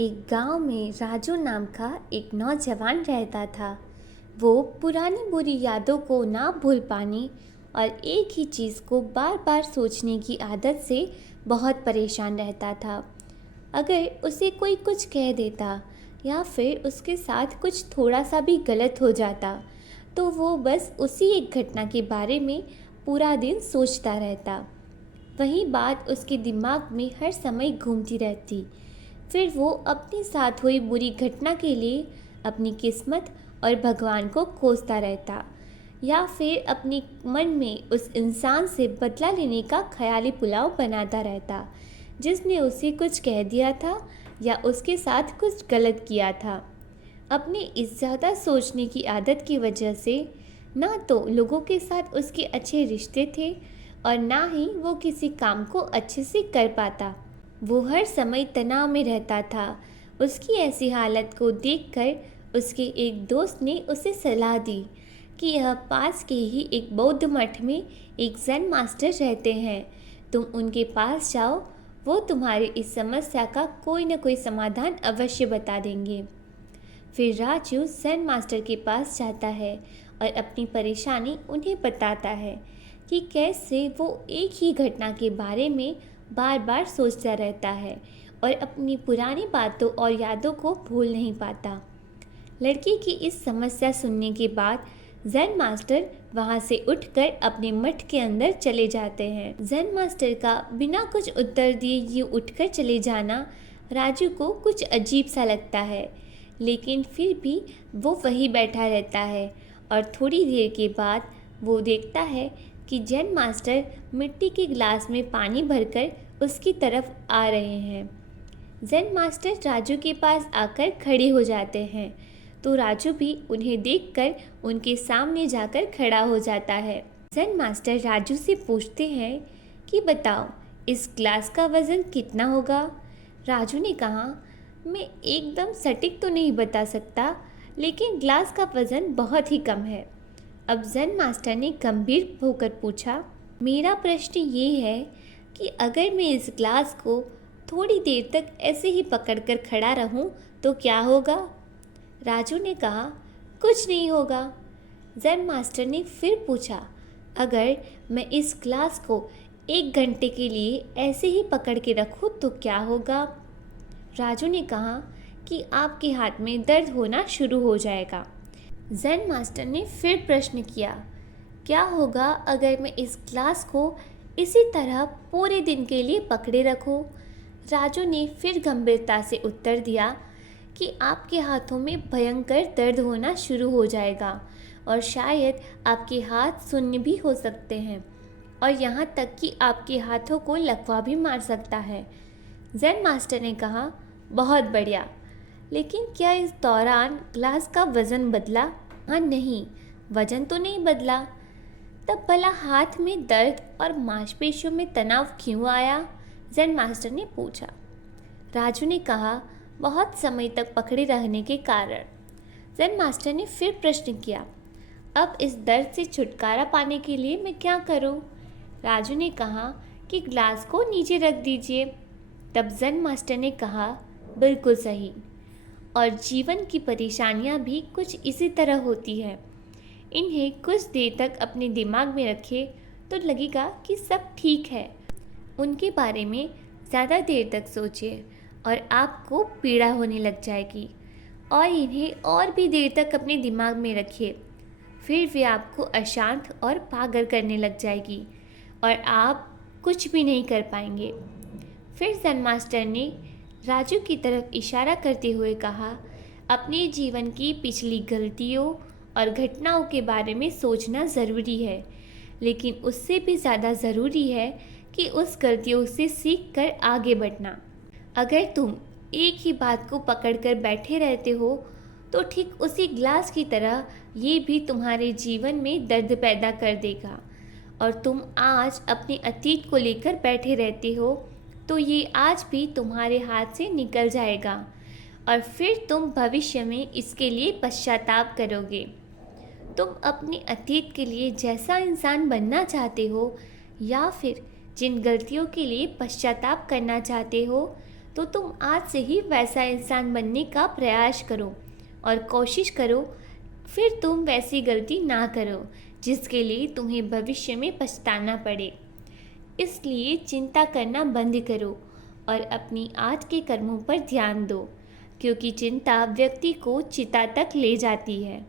एक गांव में राजू नाम का एक नौजवान रहता था। वो पुरानी बुरी यादों को ना भूल पाने और एक ही चीज़ को बार बार सोचने की आदत से बहुत परेशान रहता था। अगर उसे कोई कुछ कह देता या फिर उसके साथ कुछ थोड़ा सा भी गलत हो जाता तो वो बस उसी एक घटना के बारे में पूरा दिन सोचता रहता। वही बात उसके दिमाग में हर समय घूमती रहती। फिर वो अपने साथ हुई बुरी घटना के लिए अपनी किस्मत और भगवान को कोसता रहता, या फिर अपने मन में उस इंसान से बदला लेने का ख्याली पुलाव बनाता रहता जिसने उसे कुछ कह दिया था या उसके साथ कुछ गलत किया था। अपने इस ज़्यादा सोचने की आदत की वजह से ना तो लोगों के साथ उसके अच्छे रिश्ते थे और ना ही वो किसी काम को अच्छे से कर पाता। वो हर समय तनाव में रहता था। उसकी ऐसी हालत को देखकर उसके एक दोस्त ने उसे सलाह दी कि यह पास के ही एक बौद्ध मठ में एक ज़ेन मास्टर रहते हैं, तुम उनके पास जाओ, वो तुम्हारी इस समस्या का कोई न कोई समाधान अवश्य बता देंगे। फिर राजू ज़ेन मास्टर के पास जाता है और अपनी परेशानी उन्हें बताता है कि कैसे वो एक ही घटना के बारे में बार बार सोचता रहता है और अपनी पुरानी बातों और यादों को भूल नहीं पाता। लड़की की इस समस्या सुनने के बाद ज़ेन मास्टर वहाँ से उठकर अपने मठ के अंदर चले जाते हैं। ज़ेन मास्टर का बिना कुछ उत्तर दिए ये उठकर चले जाना राजू को कुछ अजीब सा लगता है, लेकिन फिर भी वो वहीं बैठा रहता है और थोड़ी देर के बाद वो देखता है कि ज़ेन मास्टर मिट्टी के गिलास में पानी भरकर उसकी तरफ आ रहे हैं। ज़ेन मास्टर राजू के पास आकर खड़े हो जाते हैं तो राजू भी उन्हें देखकर उनके सामने जाकर खड़ा हो जाता है। ज़ेन मास्टर राजू से पूछते हैं कि बताओ, इस ग्लास का वज़न कितना होगा? राजू ने कहा, मैं एकदम सटीक तो नहीं बता सकता, लेकिन ग्लास का वज़न बहुत ही कम है। अब ज़ेन मास्टर ने गंभीर होकर पूछा, मेरा प्रश्न ये है कि अगर मैं इस ग्लास को थोड़ी देर तक ऐसे ही पकड़कर खड़ा रहूं तो क्या होगा? राजू ने कहा, कुछ नहीं होगा। ज़ेन मास्टर ने फिर पूछा, अगर मैं इस ग्लास को 1 घंटे के लिए ऐसे ही पकड़ के रखूं तो क्या होगा? राजू ने कहा कि आपके हाथ में दर्द होना शुरू हो जाएगा। ज़ेन मास्टर ने फिर प्रश्न किया, क्या होगा अगर मैं इस ग्लास को इसी तरह पूरे दिन के लिए पकड़े रखूं? राजू ने फिर गंभीरता से उत्तर दिया कि आपके हाथों में भयंकर दर्द होना शुरू हो जाएगा और शायद आपके हाथ शून्य भी हो सकते हैं और यहाँ तक कि आपके हाथों को लकवा भी मार सकता है। ज़ेन मास्टर ने कहा, बहुत बढ़िया, लेकिन क्या इस दौरान ग्लास का वज़न बदला? हाँ, नहीं, वज़न तो नहीं बदला। तब भला हाथ में दर्द और मांसपेशियों में तनाव क्यों आया? ज़ेन मास्टर ने पूछा। राजू ने कहा, बहुत समय तक पकड़े रहने के कारण। ज़ेन मास्टर ने फिर प्रश्न किया, अब इस दर्द से छुटकारा पाने के लिए मैं क्या करूं? राजू ने कहा कि ग्लास को नीचे रख दीजिए। तब ज़ेन मास्टर ने कहा, बिल्कुल सही, और जीवन की परेशानियां भी कुछ इसी तरह होती है। इन्हें कुछ देर तक अपने दिमाग में रखें तो लगेगा कि सब ठीक है। उनके बारे में ज़्यादा देर तक सोचिए और आपको पीड़ा होने लग जाएगी, और इन्हें और भी देर तक अपने दिमाग में रखिए, फिर वे आपको अशांत और पागल करने लग जाएगी और आप कुछ भी नहीं कर पाएंगे। फिर ज़ेन मास्टर ने राजू की तरफ इशारा करते हुए कहा, अपने जीवन की पिछली गलतियों और घटनाओं के बारे में सोचना ज़रूरी है, लेकिन उससे भी ज़्यादा ज़रूरी है कि उस गलतियों से सीख कर आगे बढ़ना। अगर तुम एक ही बात को पकड़कर बैठे रहते हो तो ठीक उसी ग्लास की तरह ये भी तुम्हारे जीवन में दर्द पैदा कर देगा, और तुम आज अपने अतीत को लेकर बैठे रहते हो तो ये आज भी तुम्हारे हाथ से निकल जाएगा और फिर तुम भविष्य में इसके लिए पश्चाताप करोगे। तुम अपने अतीत के लिए जैसा इंसान बनना चाहते हो या फिर जिन गलतियों के लिए पश्चाताप करना चाहते हो, तो तुम आज से ही वैसा इंसान बनने का प्रयास करो और कोशिश करो फिर तुम वैसी गलती ना करो जिसके लिए तुम्हें भविष्य में पछताना पड़े। इसलिए चिंता करना बंद करो और अपनी आज के कर्मों पर ध्यान दो, क्योंकि चिंता व्यक्ति को चिता तक ले जाती है।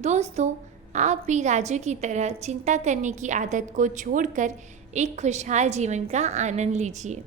दोस्तों, आप भी राजू की तरह चिंता करने की आदत को छोड़कर एक खुशहाल जीवन का आनंद लीजिए।